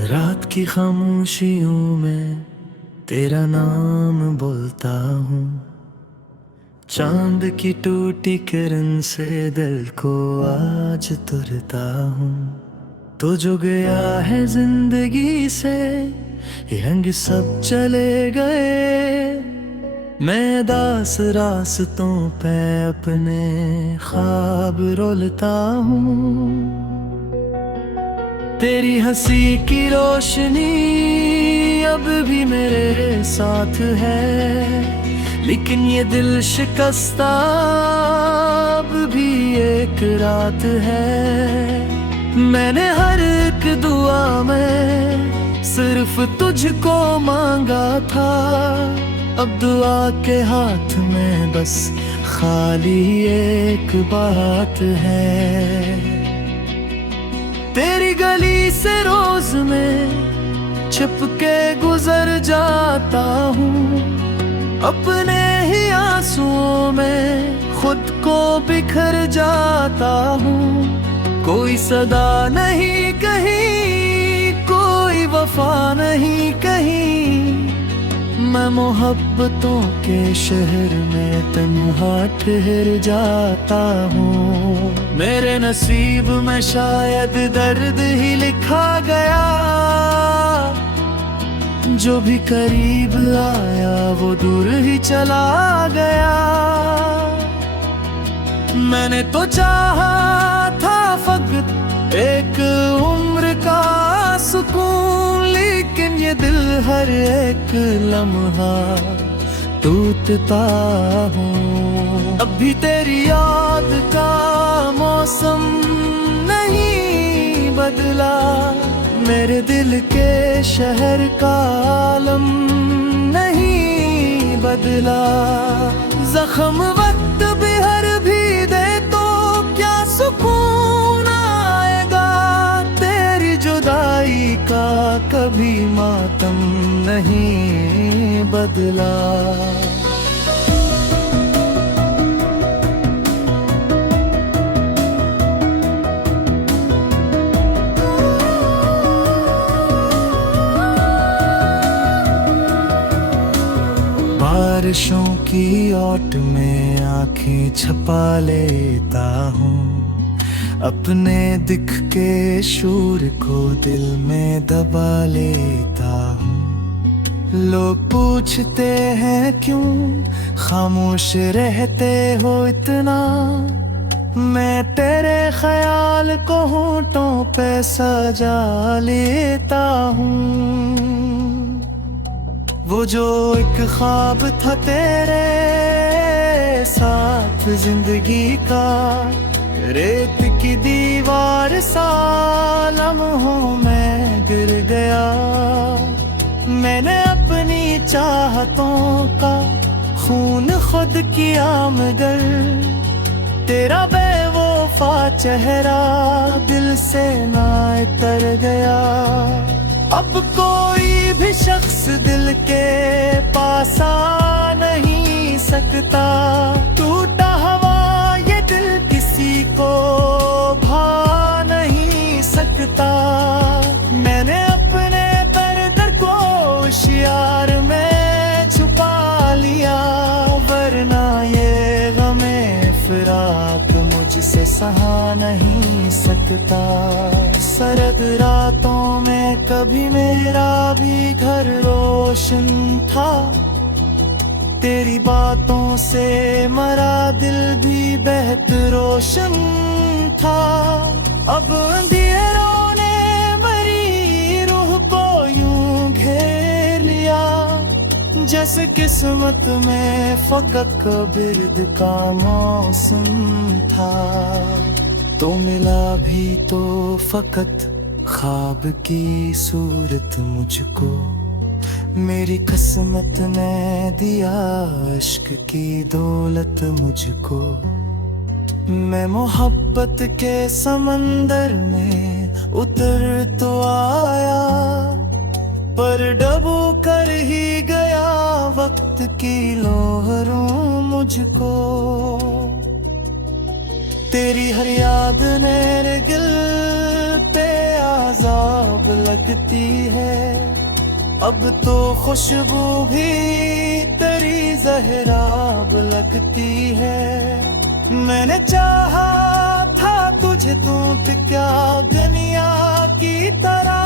रात की खामोशियों में तेरा नाम बोलता हूँ, चांद की टूटी किरण से दिल को आज तुरता हूँ। तो जो गया है जिंदगी से ये रंग सब चले गए, मैं दास रास्तों पे अपने ख्वाब रोलता हूँ। तेरी हंसी की रोशनी अब भी मेरे साथ है, लेकिन ये दिल शिकस्ता अब भी एक रात है। मैंने हर एक दुआ में सिर्फ तुझको मांगा था, अब दुआ के हाथ में बस खाली एक बात है। तेरी गली से रोज मैं छिप के गुजर जाता हूँ, अपने ही आंसुओं में खुद को बिखर जाता हूँ। कोई सदा नहीं कहीं, कोई वफा नहीं कहीं, मैं मोहब्बतों के शहर में तन्हा ठहर जाता हूँ। मेरे नसीब में शायद दर्द ही लिखा गया, जो भी करीब आया वो दूर ही चला गया। मैंने तो चाहा था फकत एक उम्र का सुकून, लेकिन ये दिल हर एक लम्हा टूटता हूँ। अब भी तेरी याद का मौसम नहीं बदला, मेरे दिल के शहर का आलम नहीं बदला। जख्म वक्त भी हर भी दे तो क्या सुकून आएगा, तेरी जुदाई का कभी मातम नहीं बदला। बारिशों की ओट में आंखें छपा लेता हूँ, अपने दिख के शूर को दिल में दबा लेता हूँ। लोग पूछते हैं क्यों खामोश रहते हो इतना, मैं तेरे ख्याल को होंठों पे सजा लेता हूँ। वो जो एक ख्वाब था तेरे साथ जिंदगी का, रेत की दीवार सा लम्हों में गिर गया। मैंने अपनी चाहतों का खून खुद किया, मगर तेरा बेवफा चेहरा दिल से ना उतर गया। अब कोई भी शख्स दिल के पास आ नहीं सकता, टूटा हुआ ये दिल किसी को भा नहीं सकता। मैंने अपने दर्द को होशियार में छुपा लिया, वरना ये गमे फिराक मुझसे सहा नहीं सकता। सरद रातों में कभी मेरा भी घर रोशन था, तेरी बातों से मरा दिल भी बेहद रोशन था। अब अंधेरों ने मरी रूह को यूं घेर लिया, जैसे किस्मत में फकत बिर्द का मौसम था। तो मिला भी तो फकत ख्वाब की सूरत मुझको, मेरी किस्मत ने दिया इश्क की दौलत मुझको। मैं मोहब्बत के समंदर में उतर तो आया, पर डबो कर ही गया वक्त की लोहरों मुझको। तेरी हर याद मेरे दिल पे आज़ाब लगती है। अब तो खुशबू भी तेरी जहराब लगती है। मैंने चाहा था तुझे दूत क्या दुनिया की तरह,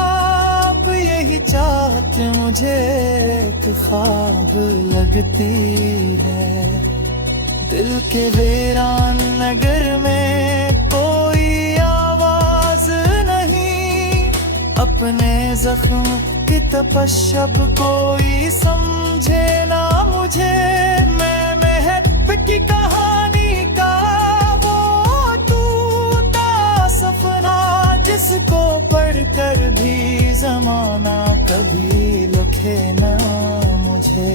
अब यही चाहत मुझे एक ख्वाब लगती है। दिल के वीरान नगर में कोई आवाज नहीं, अपने जख्म की तपश अब कोई समझे ना मुझे। मैं महब की कहानी का वो टूटा सपना, जिसको पढ़कर भी जमाना कभी लिखे ना मुझे।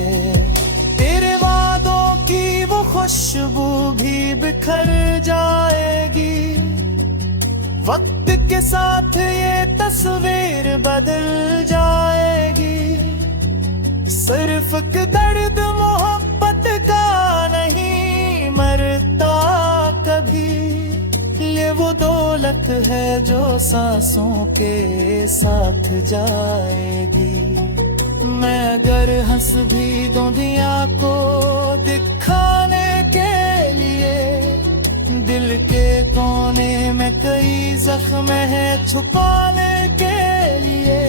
तेरे वादों की वो खुशबू भी बिखर जाएगी, वक्त के साथ ये तस्वीर बदल जाएगी। सिर्फ दर्द मोहब्बत का नहीं मरता कभी, ये वो दौलत है जो सांसों के साथ जाएगी। मैं अगर हंस भी दूं दिया को दिखाने के लिए, दिल के कोने में कई जख्म है छुपाने के लिए।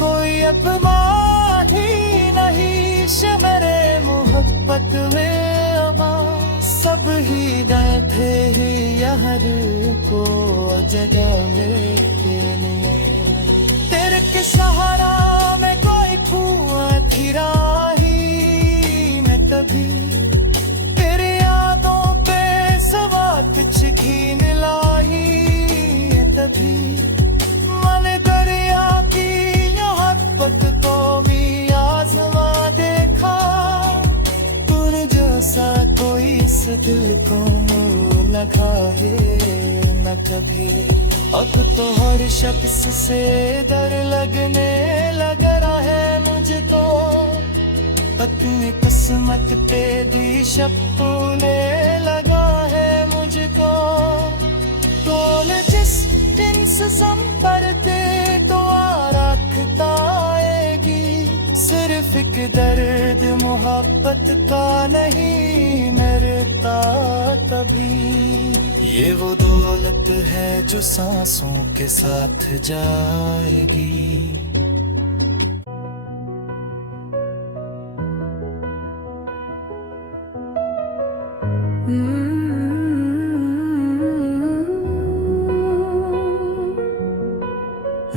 कोई अपमान ही नहीं शमरे मोहब्बत में अमा, सब ही डर थे ही हर को जगाने के लिए। तेरे के सहारा में कोई कुआं फिरा ही न कभी, तेरी यादों पे सवात छीन लाई तभी। मन दरिया की मोहब्बत को भी आजमा देखा, तुर जैसा कोई इस दिल को लगा है न कभी। अब तो हर शख्स से डर लगने लगा है मुझको, अपनी किस्मत पे दी शक तूने लगा है मुझको। तोल जिस दिन से संपरते तो रखता आएगी, सिर्फ एक दर्द मोहब्बत का नहीं मरता कभी। ये वो दौलत है जो सांसों के साथ जाएगी।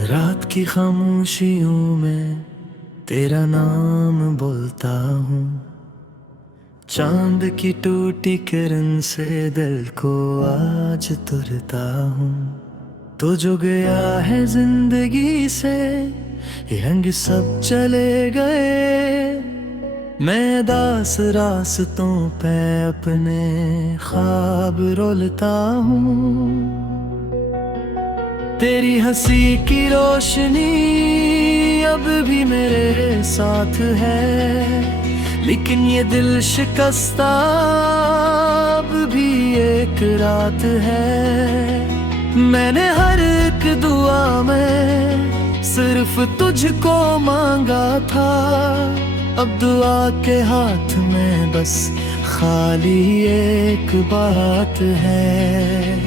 रात की खामोशियों में तेरा नाम बोलता हूँ, चांद की टूटी किरण से दिल को आज तुरता हूँ। तो जो गया है जिंदगी से रंग सब चले गए, मैं दास रास्तों पे अपने ख्वाब रोलता हूँ। तेरी हंसी की रोशनी अब भी मेरे साथ है, लेकिन ये दिल शिकस्ता अब भी एक रात है। मैंने हर एक दुआ में सिर्फ तुझको मांगा था, अब दुआ के हाथ में बस खाली एक बात है।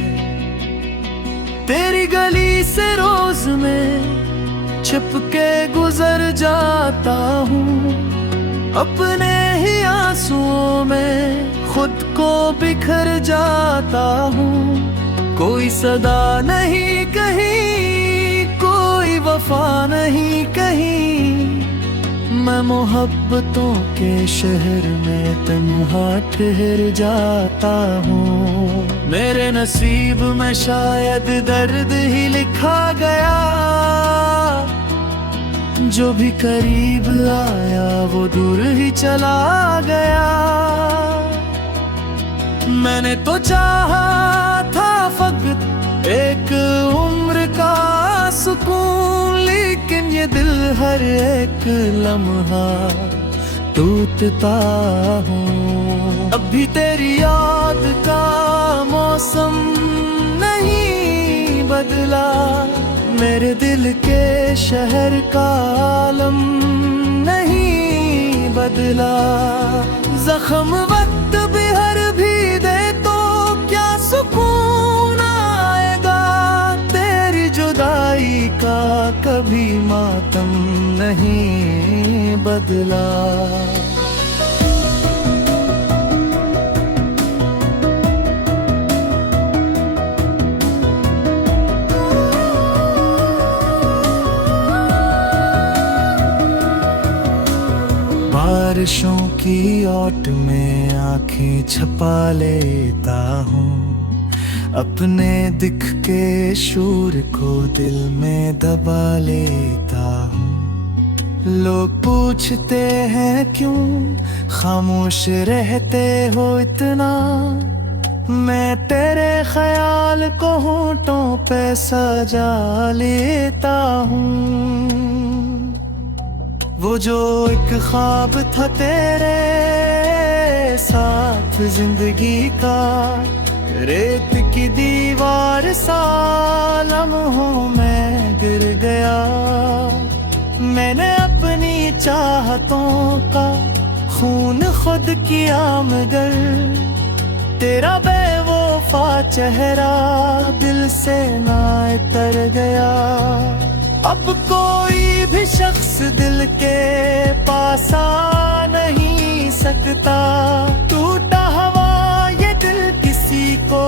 तेरी गली से रोज में छिप के गुजर जाता हूँ, अपने ही आंसुओं में खुद को बिखर जाता हूँ। कोई सदा नहीं कहीं, कोई वफा नहीं कहीं, मैं मोहब्बतों के शहर में तन्हा ठहर जाता हूँ। मेरे नसीब में शायद दर्द ही लिखा गया, जो भी करीब आया वो दूर ही चला गया। मैंने तो चाहा था फकत एक उम्र का सुकून, लेकिन ये दिल हर एक लम्हा टूटता हूँ। अब भी तेरी याद का मौसम नहीं बदला, मेरे दिल के शहर का आलम नहीं बदला। जख्म वक्त भी हर भी दे तो क्या सुकून आएगा, तेरी जुदाई का कभी मातम नहीं बदला। बारिशों की ओट में आंखें छपा लेता हूँ, अपने दिख के शूर को दिल में दबा लेता हूँ। लोग पूछते हैं क्यों खामोश रहते हो इतना, मैं तेरे ख्याल को होंठों पे सजा लेता हूँ। वो जो एक ख्वाब था तेरे साथ जिंदगी का, रेत की दीवार सा लम्हों में गिर गया। मैंने अपनी चाहतों का खून खुद किया, मगर तेरा बेवफा चेहरा दिल से ना उतर गया। अब कोई भी शख्स दिल के पास आ नहीं सकता, टूटा हुआ ये दिल किसी को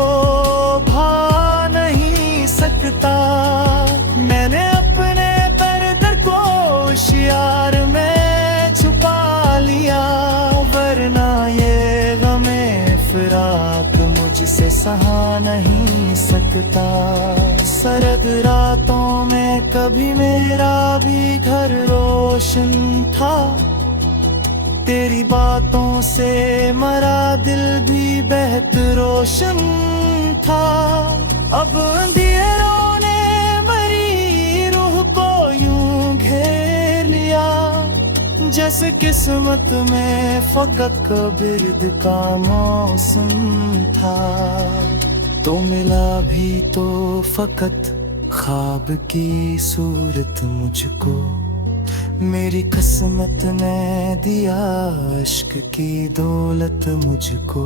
भा नहीं सकता। मैंने अपने दर्द को होशियार में छुपा लिया, वरना ये गमे फिराक मुझसे सहा नहीं सकता। सरद रातों में कभी मेरा भी घर रोशन था, तेरी बातों से मरा दिल भी बेहद रोशन था। अब अंधेरों ने मरी रूह को यूं घेर लिया, जैसे किस्मत में फकत बिर्द का मौसम था। तो मिला भी तो फकत ख्वाब की सूरत मुझको, मेरी किस्मत ने दिया इश्क की दौलत मुझको।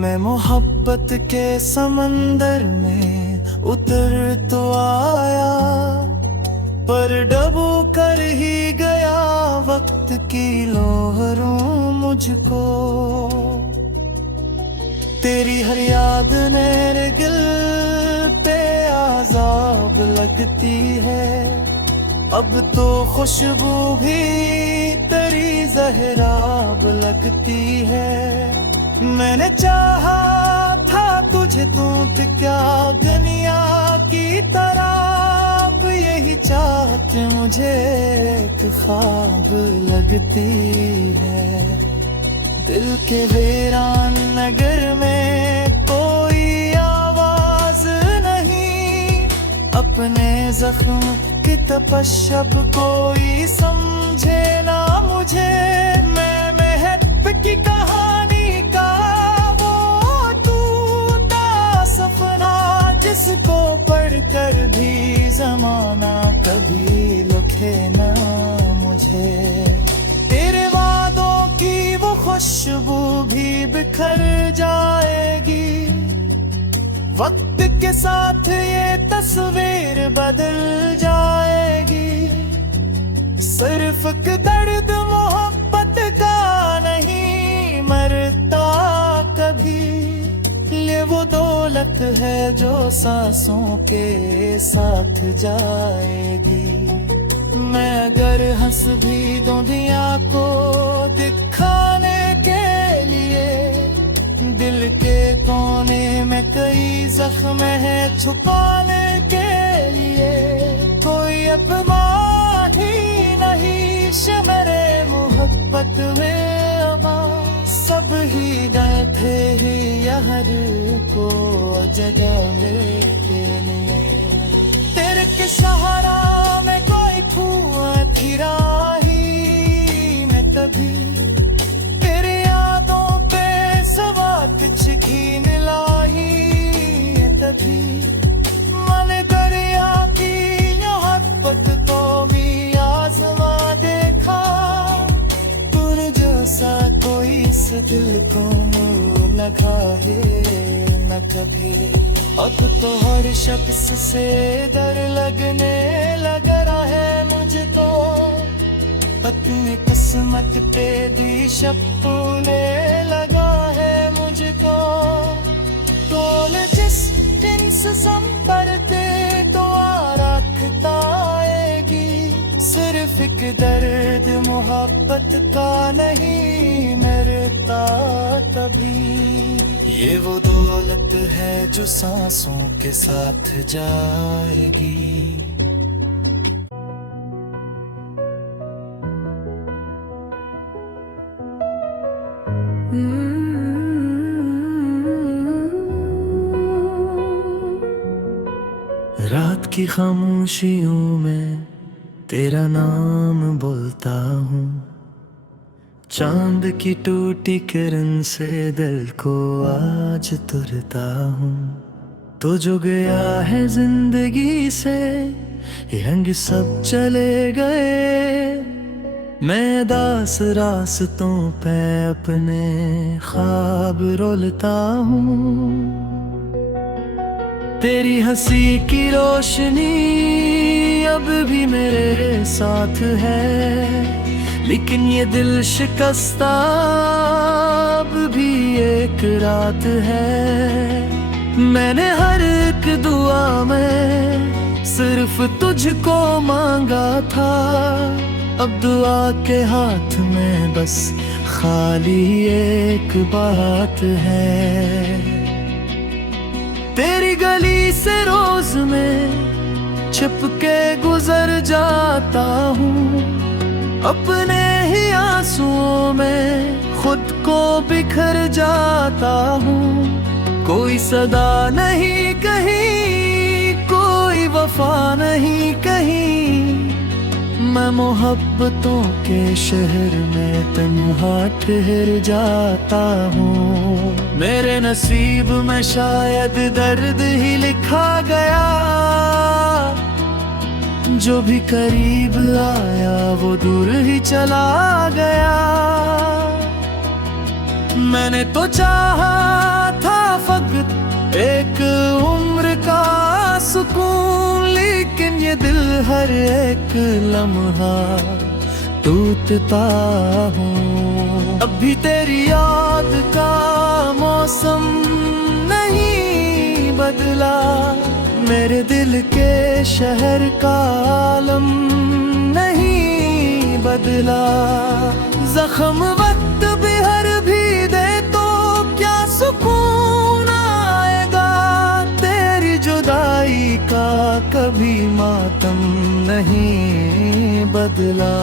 मैं मोहब्बत के समंदर में उतर तो आया, पर डबो कर ही गया वक्त की लहरों मुझको। तेरी हर याद मेरे दिल पे आज़ाब लगती है, अब तो खुशबू भी तेरी जहराब लगती है। मैंने चाहा था तुझे दूत क्या दुनिया की तरफ, यही चाहत मुझे एक ख्वाब लगती है। दिल के वीरान नगर में कोई आवाज नहीं, अपने जख्म की तपश अब कोई समझे ना मुझे। मैं महब की कहानी का वो टूटा सपना, जिसको पढ़कर भी जमाना कभी लिखे ना मुझे। तेरे वादों की वो खुशबू भी बिखर जाएगी, वक्त के साथ ये तस्वीर बदल जाएगी। सिर्फ दर्द मोहब्बत का नहीं मरता कभी, ये वो दौलत है जो सांसों के साथ जाएगी। मैं अगर हंस भी दूं दिया को दिखाने के लिए, दिल के कोने में कई जख्म है छुपाने के लिए। कोई अपमान ही नहीं शमरे मोहब्बत में अमा, सब ही डरते ही यार को जगाने के लिए। तेरे के सहारा में कोई धुआं फिरा ही मैं कभी दिल को मुँह न खाए न कभी। अब तो हर शख्स से डर लगने लगा है मुझको, अपनी किस्मत पे दी शक होने लगा है मुझको। तोल जिस दिन से संपरते तो आरखता आएगी, सिर्फ एक दर्द मोहब्बत का नहीं मरता कभी। ये वो दौलत है जो सांसों के साथ जाएगी। रात की खामोशियों में तेरा नाम बोलता हूँ, चांद की टूटी किरण से दिल को आज तुरता हूँ। तो जो गया है जिंदगी से रंग सब चले गए, मैं दास रास्तों पे अपने ख्वाब रोलता हूँ। तेरी हंसी की रोशनी अब भी मेरे साथ है, लेकिन ये दिल शिकस्ता अब भी एक रात है। मैंने हर एक दुआ में सिर्फ तुझको मांगा था, अब दुआ के हाथ में बस खाली एक बात है। तेरी गली से रोज मैं छिप के गुजर जाता हूँ, अपने ही आंसुओं में खुद को बिखर जाता हूँ। कोई सदा नहीं कहीं, कोई वफा नहीं कहीं, मैं मोहब्बतों के शहर में तन्हा ठहर जाता हूँ। मेरे नसीब में शायद दर्द ही लिखा गया, जो भी करीब आया वो दूर ही चला गया। मैंने तो चाहा था फकत एक उम्र का सुकून, लेकिन ये दिल हर एक लम्हा टूटता हूँ। अब भी तेरी याद का मौसम नहीं बदला, मेरे दिल के शहर का आलम नहीं बदला। जख्म वक्त भी हर भी दे तो क्या सुकून आएगा, तेरी जुदाई का कभी मातम नहीं बदला।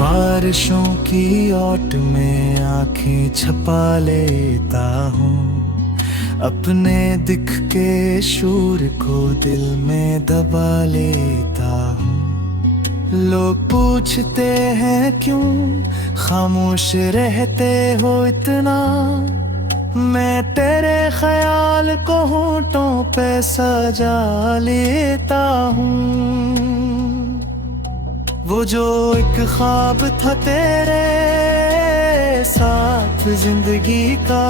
बारिशों की ओट में आंखें छपा लेता हूँ, अपने दिख के शूर को दिल में दबा लेता हूँ। लोग पूछते हैं क्यों खामोश रहते हो इतना, मैं तेरे ख्याल को होंठों पे सजा लेता हूँ। वो जो एक ख्वाब था तेरे साथ जिंदगी का,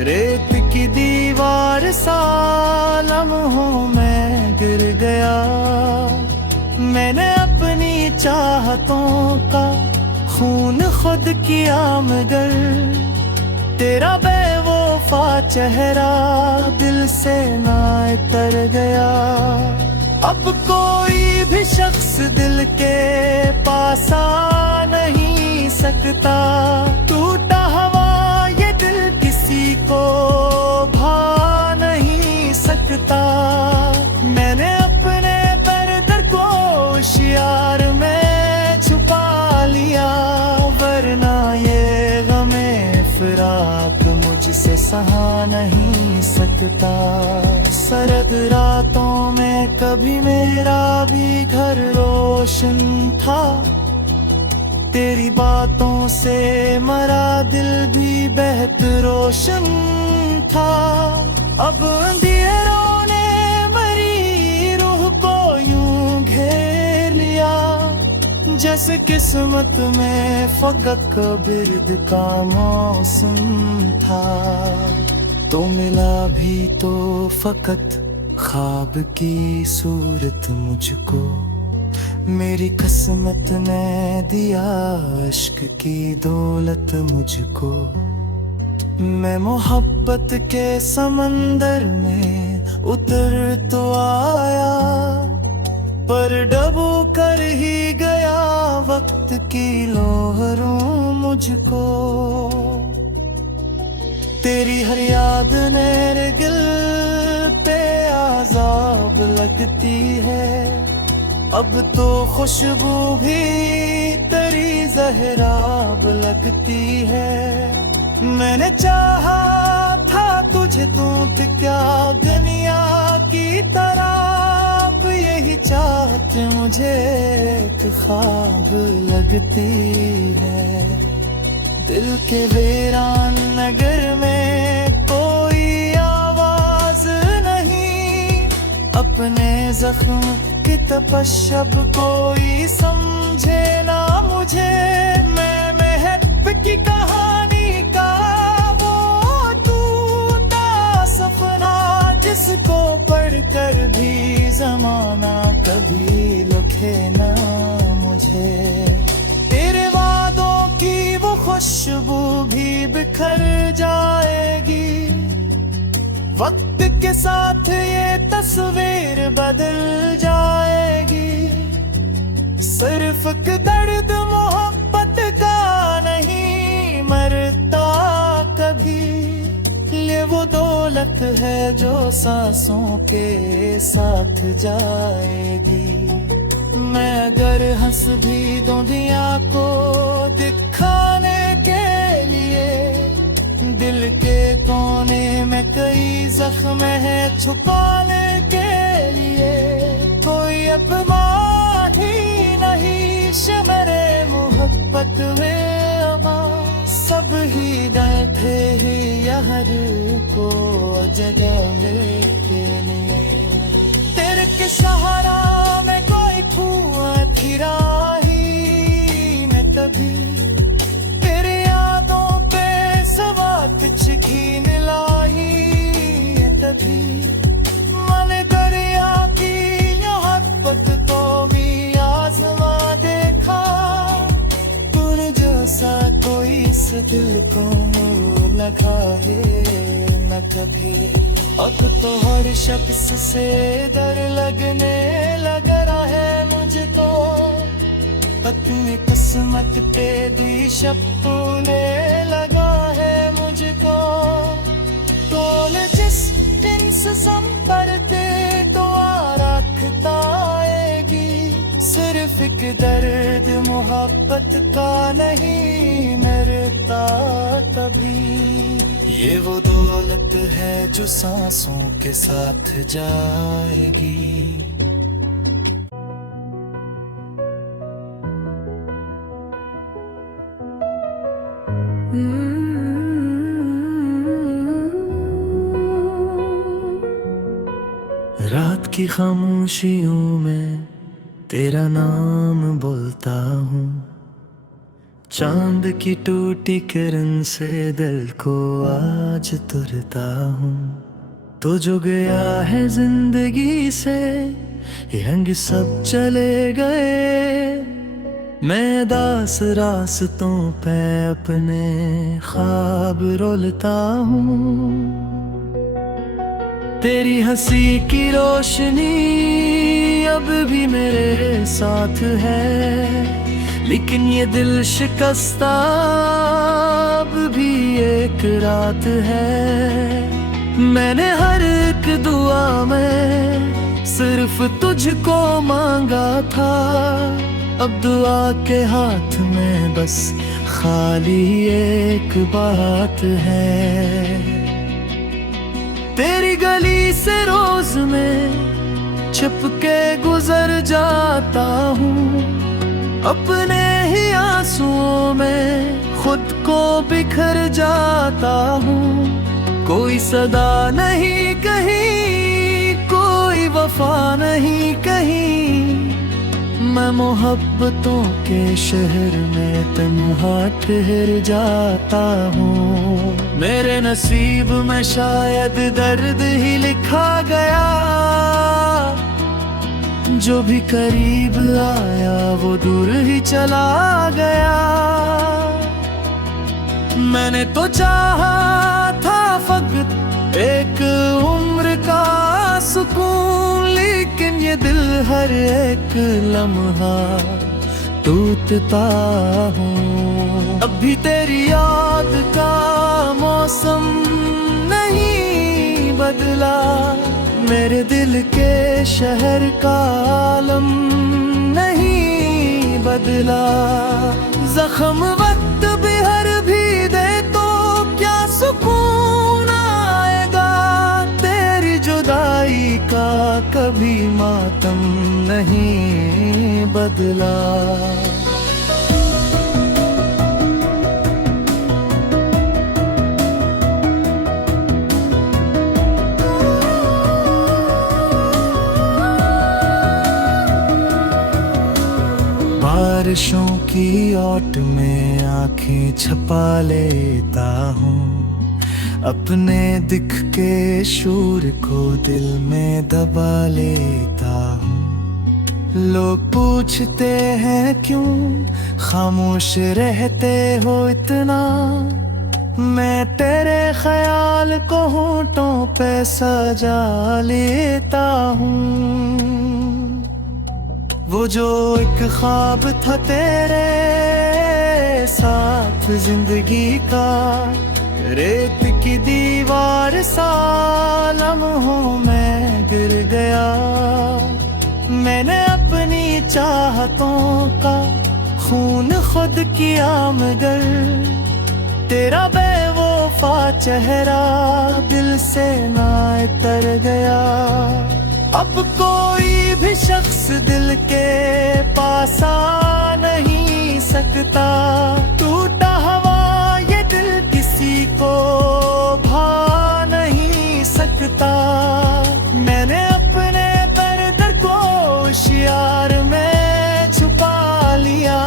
रेत की दीवार सा लम्हों में गिर गया। मैंने अपनी चाहतों का खून खुद किया, मगर तेरा बेवफा चेहरा दिल से ना उतर गया। अब कोई भी शख्स दिल के पास आ नहीं सकता, टूटा हुआ ये दिल किसी को भा नहीं सकता। मैंने अपने दर्द को होशियार में छुपा लिया, वरना ये गमे फिराक मुझसे सहा नहीं सकता। सरद रातों में कभी मेरा भी घर रोशन था, तेरी बातों से मरा दिल भी बेहद रोशन था। अब अंधेरों ने मरी रूह को यूं घेर लिया, जैसे किस्मत में फकत बिर्द का मौसम था। तो मिला भी तो फकत ख्वाब की सूरत मुझको, मेरी किस्मत ने दिया इश्क की दौलत मुझको। मैं मोहब्बत के समंदर में उतर तो आया, पर डबो कर ही गया वक्त की लोहरों मुझको। तेरी हर याद मेरे दिल पे आज़ाब लगती है, अब तो खुशबू भी तेरी जहराब लगती है। मैंने चाहा था तुझे, तू थी क्या दुनिया की तरह, अब यही चाहत मुझे एक ख्वाब लगती है। दिल के वीरान नगर में कोई आवाज नहीं, अपने जख्म की तपश अब कोई समझे ना मुझे। मैं महब की कहानी का वो टूटा सपना, जिसको पढ़कर भी जमाना कभी लिखे ना मुझे। तेरे वादों की वो खुशबू भी बिखर जाएगी, वक्त के साथ ये तस्वीर बदल जाएगी। सिर्फ दर्द मोहब्बत का नहीं मरता कभी, ये वो दौलत है जो सांसों के साथ जाएगी। मैं अगर हंस भी दूं दिया को दिखाने के लिए, दिल के कोने में कई जख्म है छुपाने के लिए। कोई अपमान ही नहीं शमरे मोहब्बत में अमा, सब ही डरते ही यार को जगह लेके लिए। तेरे के सहारा में कोई कुआं फिरा ही न कभी, तेरे यादों पे सवात छीन लाई तभी। मन दरिया की मोहब्बत को भी आजमा देखा, तुर जैसा कोई इस दिल को लगाए न कभी। अब तो हर शख्स से डर लगने लगा रहा है मुझको, अपनी किस्मत पे दी शक तूने लगा है मुझको। तोल जिस दिन से संपरते तो रखता आएगी, सिर्फ एक दर्द मोहब्बत का नहीं मरता तभी। ये वो दौलत है जो सांसों के साथ जाएगी। रात की खामोशियों में तेरा नाम बोलता हूँ, चांद की टूटी किरण से दिल को आज तुरता हूँ। तो जो गया है जिंदगी से रंग सब चले गए, मैं दास रास्तों पे अपने ख्वाब रोलता हूँ। तेरी हंसी की रोशनी अब भी मेरे साथ है, लेकिन ये दिल शिकस्ता अब भी एक रात है। मैंने हर एक दुआ में सिर्फ तुझको मांगा था, अब दुआ के हाथ में बस खाली एक बात है। तेरी गली से रोज मैं छिप के गुजर जाता हूँ, अपने ही आंसुओं में खुद को बिखर जाता हूँ। कोई सदा नहीं कहीं, कोई वफा नहीं कहीं, मैं मोहब्बतों के शहर में तन्हा ठहर जाता हूँ। मेरे नसीब में शायद दर्द ही लिखा गया, जो भी करीब आया वो दूर ही चला गया। मैंने तो चाहा था फकत एक उम्र का सुकून, लेकिन ये दिल हर एक लम्हा टूटता हूँ। अभी तेरी याद का मौसम नहीं बदला, मेरे दिल के शहर का आलम नहीं बदला। जख्म वक्त बिहर भी दे तो क्या सुकून आएगा, तेरी जुदाई का कभी मातम नहीं बदला। बारिशों की ओट में आंखें छपा लेता हूँ, अपने दिख के शूर को दिल में दबा लेता हूँ। लोग पूछते हैं क्यों खामोश रहते हो इतना, मैं तेरे ख्याल को होंठों पे सजा लेता हूँ। वो जो एक ख्वाब था तेरे साथ जिंदगी का, रेत की दीवार सा लम्हों में गिर गया। मैंने अपनी चाहतों का खून खुद किया, मगर तेरा बेवफा चेहरा दिल से ना उतर गया। अब कोई भी शख्स दिल के पास आ नहीं सकता, टूटा हुआ ये दिल किसी को भा नहीं सकता। मैंने अपने दर्द को होशियार में छुपा लिया,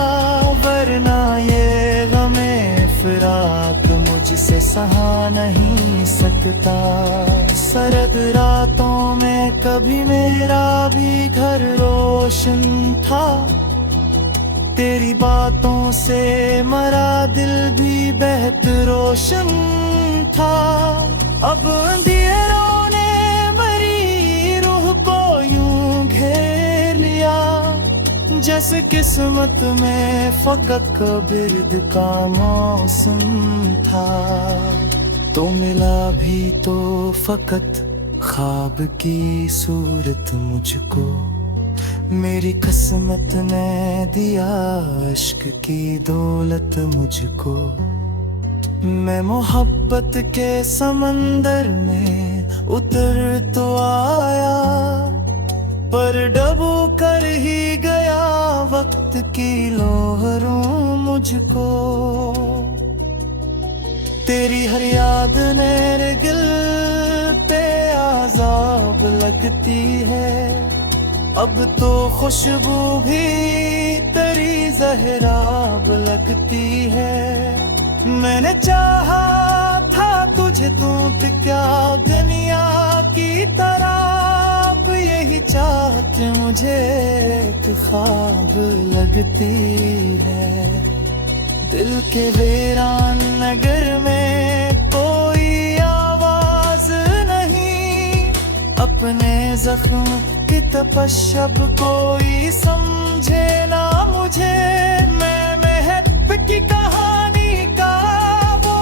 वरना ये गमे फिराक मुझसे सहा नहीं सकता। सरद रातों में कभी मेरा भी घर रोशन था, तेरी बातों से मरा दिल भी बेहद रोशन था। अब अंधेरों ने मरी रूह को यूं घेर लिया, जैसे किस्मत में फकत बिर्द का मौसम था। तो मिला भी तो फकत ख्वाब की सूरत मुझको, मेरी किस्मत ने दिया इश्क की दौलत मुझको। मैं मोहब्बत के समंदर में उतर तो आया, पर डबो कर ही गया वक्त की लोहरों मुझको। तेरी हर याद मेरे दिल पे आज़ाब लगती है, अब तो खुशबू भी तेरी जहराब लगती है। मैंने चाहा था तुझे दूत क्या दुनिया की तरह, अब यही चाहत मुझे एक ख्वाब लगती है। दिल के वीरान नगर में कोई आवाज नहीं, अपने जख्म की तपश अब कोई समझे ना मुझे। मैं महब की कहानी का वो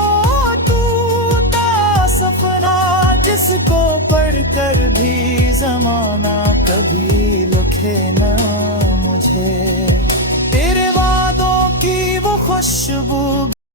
टूटा सपना, जिसको पढ़कर भी जमाना कभी लिखे ना मुझे। तेरे वादों की वो खुशबू